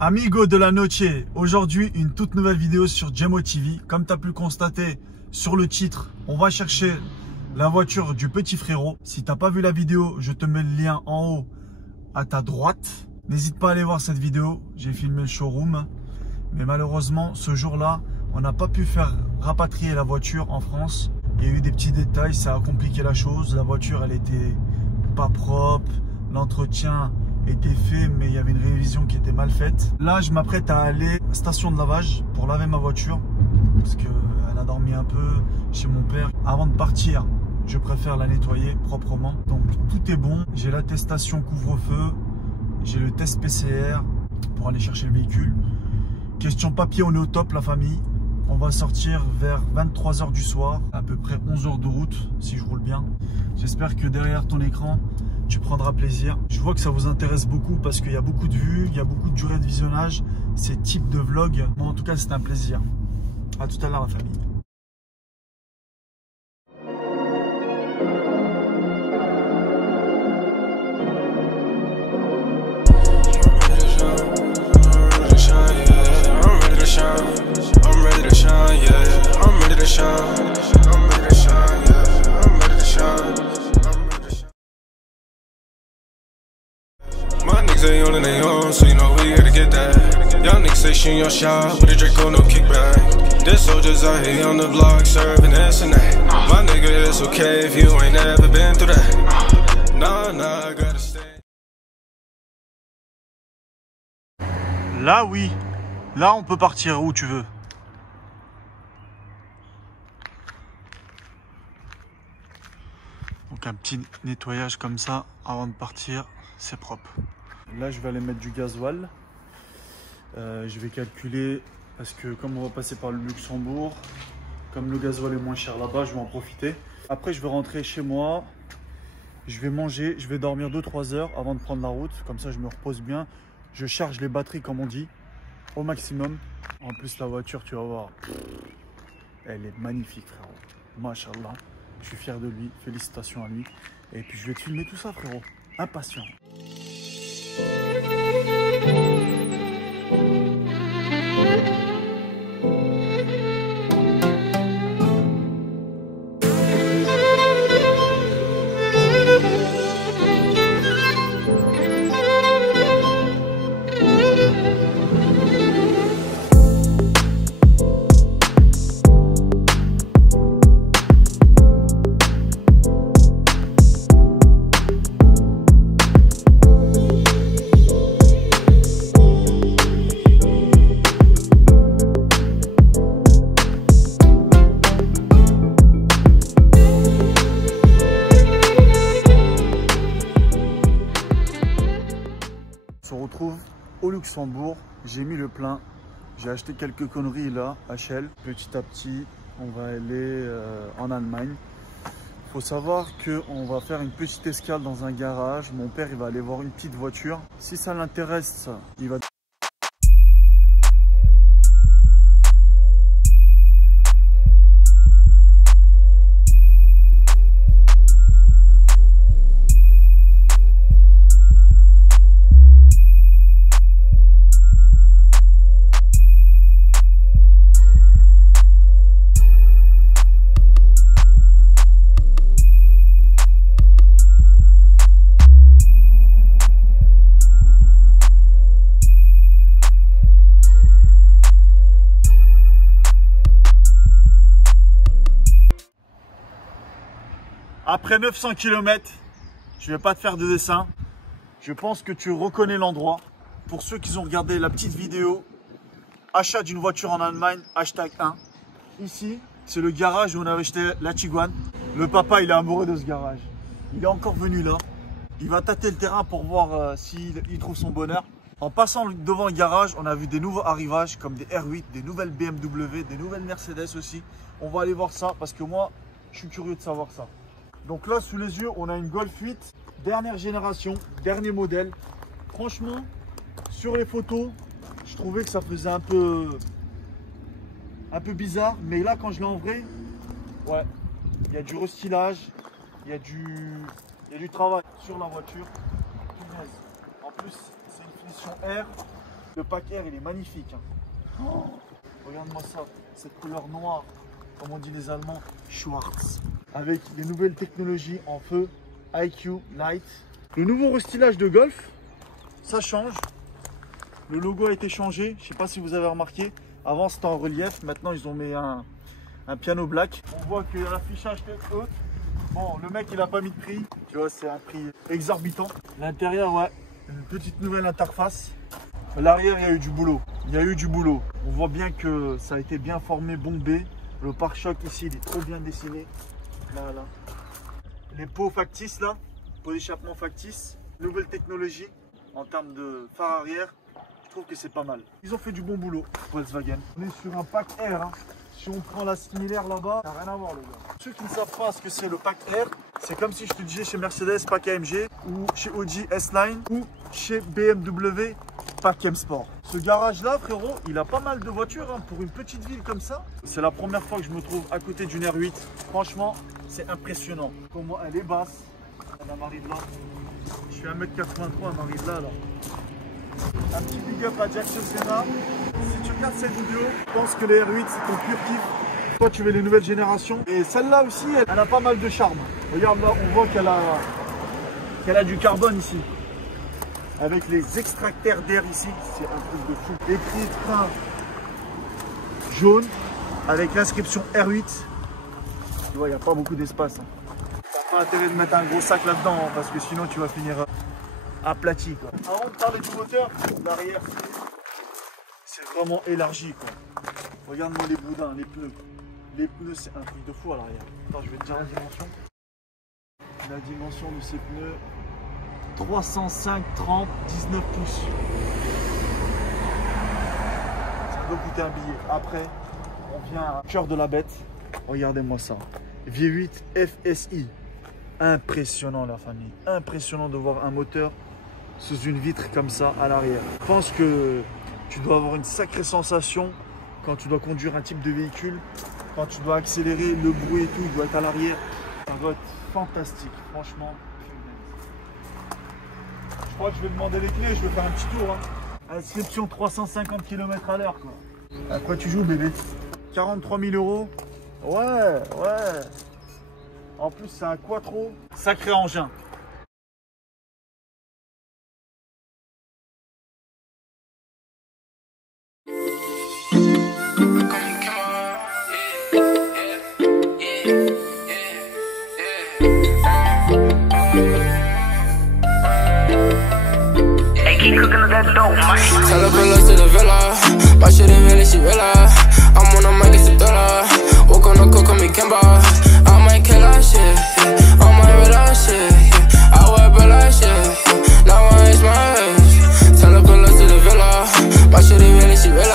Amigo de la noche, aujourd'hui une toute nouvelle vidéo sur Djemo TV. Comme tu as pu le constater sur le titre, on va chercher la voiture du petit frérot. Si tu n'as pas vu la vidéo, je te mets le lien en haut à ta droite. N'hésite pas à aller voir cette vidéo, j'ai filmé le showroom. Mais malheureusement, ce jour-là, on n'a pas pu faire rapatrier la voiture en France. Il y a eu des petits détails, ça a compliqué la chose. La voiture, elle était pas propre, l'entretien était fait, mais il y avait une révision qui était mal faite. Là, je m'apprête à aller à la station de lavage pour laver ma voiture parce qu'elle a dormi un peu chez mon père. Avant de partir, je préfère la nettoyer proprement. Donc tout est bon. J'ai l'attestation couvre-feu, j'ai le test PCR pour aller chercher le véhicule. Question papier, on est au top la famille. On va sortir vers 23 h du soir, à peu près 11 heures de route si je roule bien. J'espère que derrière ton écran, tu prendras plaisir. Je vois que ça vous intéresse beaucoup parce qu'il y a beaucoup de vues, il y a beaucoup de durée de visionnage, ces types de vlogs. Bon, en tout cas, c'est un plaisir. À tout à l'heure, la famille. My niggas ain't on their own, so you know we here to get that. Y'all niggas say shoot your shot with a Draco, no kickback. There's soldiers out here on the block serving this and that. My nigga, it's okay if you ain't never been through that. Nah, I gotta stay. Là, oui. Là, on peut partir où tu veux. Donc un petit nettoyage comme ça avant de partir, c'est propre. Là, je vais aller mettre du gasoil. Je vais calculer parce que comme on va passer par le Luxembourg, comme le gasoil est moins cher là-bas, je vais en profiter. Après, je vais rentrer chez moi. Je vais manger, je vais dormir 2-3 heures avant de prendre la route. Comme ça, je me repose bien. Je charge les batteries, comme on dit, au maximum. En plus, la voiture, tu vas voir, elle est magnifique, frérot. Machallah. Je suis fier de lui. Félicitations à lui. Et puis, je vais te filmer tout ça, frérot. Impatient. On se retrouve au Luxembourg, j'ai mis le plein, j'ai acheté quelques conneries là, HL. Petit à petit, on va aller en Allemagne. Il faut savoir qu'on va faire une petite escale dans un garage. Mon père, il va aller voir une petite voiture. Si ça l'intéresse, il va... Après 900 km, je ne vais pas te faire de dessin. Je pense que tu reconnais l'endroit. Pour ceux qui ont regardé la petite vidéo achat d'une voiture en Allemagne, hashtag 1. Ici, c'est le garage où on avait acheté la Tiguan. Le papa, il est amoureux de ce garage. Il est encore venu là. Il va tâter le terrain pour voir s'il trouve son bonheur. En passant devant le garage, on a vu des nouveaux arrivages comme des R8, des nouvelles BMW, des nouvelles Mercedes aussi. On va aller voir ça parce que moi, je suis curieux de savoir ça. Donc là, sous les yeux, on a une Golf 8, dernière génération, dernier modèle. Franchement, sur les photos, je trouvais que ça faisait un peu bizarre. Mais là, quand je l'ai en vrai, ouais, il y a du restylage, il y a du travail sur la voiture. En plus, c'est une finition R. Le pack R, il est magnifique. Hein. Oh, regarde-moi ça, cette couleur noire, comme on dit les Allemands, Schwarz. Avec les nouvelles technologies en feu, IQ, Light. Le nouveau restylage de Golf, ça change. Le logo a été changé, je ne sais pas si vous avez remarqué. Avant c'était en relief, maintenant ils ont mis un piano black. On voit que l'affichage est haute. Bon, le mec il a pas mis de prix, tu vois, c'est un prix exorbitant. L'intérieur, ouais, une petite nouvelle interface. L'arrière, il y a eu du boulot. Il y a eu du boulot. On voit bien que ça a été bien formé, bombé. Le pare-choc ici, il est trop bien dessiné. Là. Les pots factices là, pots d'échappement factice. Nouvelle technologie en termes de phare arrière. Je trouve que c'est pas mal. Ils ont fait du bon boulot, Volkswagen. On est sur un pack R. Hein. Si on prend la similaire là-bas, ça n'a rien à voir les gars. Ceux qui ne savent pas ce que c'est le pack R, c'est comme si je te disais chez Mercedes, pack AMG, ou chez Audi S-Line, ou chez BMW, pack M Sport. Ce garage là, frérot, il a pas mal de voitures hein, pour une petite ville comme ça. C'est la première fois que je me trouve à côté d'une R8. Franchement, c'est impressionnant. Comment elle est basse. Elle m'arrive là. Je suis 1m83, elle m'arrive là. Un petit big up à Jackson Senna. Si tu regardes cette vidéo, je pense que les R8 c'est ton pur kiff. Toi tu veux les nouvelles générations. Et celle-là aussi, elle a pas mal de charme. Regarde là, on voit qu'elle a du carbone ici. Avec les extracteurs d'air ici, c'est un truc de fou. Écrit frein jaune avec l'inscription R8. Tu vois, il n'y a pas beaucoup d'espace. Hein. T'as pas intérêt de mettre un gros sac là-dedans hein, parce que sinon tu vas finir aplati. Quoi. Avant de parler du moteur, l'arrière c'est vraiment élargi. Quoi. Regarde-moi les boudins, les pneus. Les pneus c'est un truc de fou à l'arrière. Attends, je vais te dire la dimension. La dimension de ces pneus. 305, 30, 19 pouces. Ça doit coûter un billet. Après, on vient à cœur de la bête. Regardez-moi ça. V8 FSI. Impressionnant la famille. Impressionnant de voir un moteur sous une vitre comme ça à l'arrière. Je pense que tu dois avoir une sacrée sensation quand tu dois conduire un type de véhicule. Quand tu dois accélérer, le bruit et tout, il doit être à l'arrière. Ça doit être fantastique, franchement. Je crois que je vais demander les clés, je vais faire un petit tour. Hein. Inscription 350 km à l'heure. À quoi tu joues bébé? 43 000 €. Ouais. En plus c'est un quattro. Sacré engin. Tell her pull up to the villa. My shit ain't really, she real. I'm on a mic, it's a thriller. Walk on the cook on me, Kimba. I might kill that shit, yeah. I might read that shit, yeah. I wear bill that shit, yeah. Now I raise my age. Tell her pull up to the villa. My shit ain't really, she real.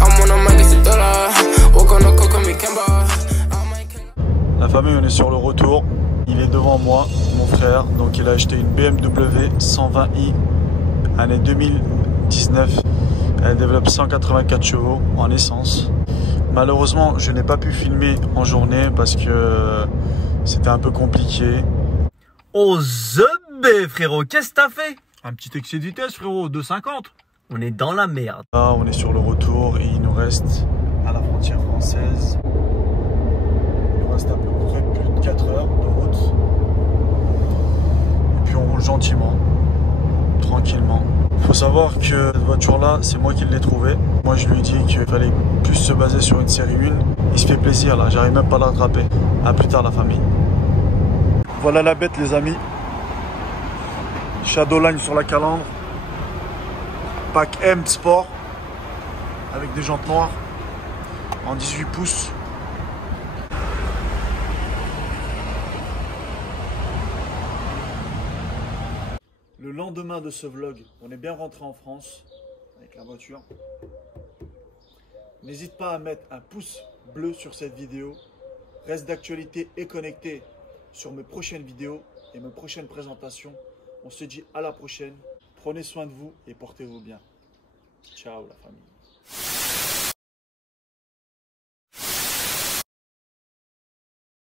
I'm on a mic, it's a thriller. Walk on the cook on me, Kimba. La famille, on est sur le retour. Il est devant moi, mon frère. Donc il a acheté une BMW 120i. Année 2019, elle développe 184 chevaux en essence. Malheureusement, je n'ai pas pu filmer en journée parce que c'était un peu compliqué. Oh the frérot, qu'est-ce que t'as fait? Un petit excès de vitesse frérot, 250. On est dans la merde. Là, on est sur le retour et il nous reste à la frontière française. Il nous reste à peu près plus de 4 heures de route. Et puis on roule gentiment. Tranquillement. Il faut savoir que cette voiture là, c'est moi qui l'ai trouvée. Moi je lui ai dit qu'il fallait plus se baser sur une série 1. Il se fait plaisir là, j'arrive même pas à la rattraper. A plus tard la famille. Voilà la bête les amis. Shadowline sur la calandre. Pack M Sport. avec des jantes noires en 18 pouces. Le lendemain de ce vlog, on est bien rentré en France avec la voiture. N'hésite pas à mettre un pouce bleu sur cette vidéo. Reste d'actualité et connecté sur mes prochaines vidéos et mes prochaines présentations. On se dit à la prochaine. Prenez soin de vous et portez-vous bien. Ciao la famille.